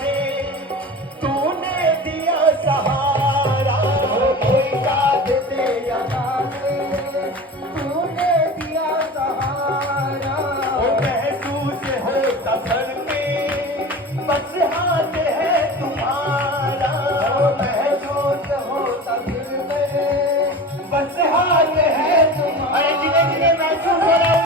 दे, तूने दिया सहारा। कोई साथ दे या ना दे, तूने दिया सहारा। महसूस हो सफर में बस हाथ है तुम्हारा। महसूस हो सफर में बस हाथ है तुम्हारा। अरे जिन्हें जिन्हें महसूस हो रहा है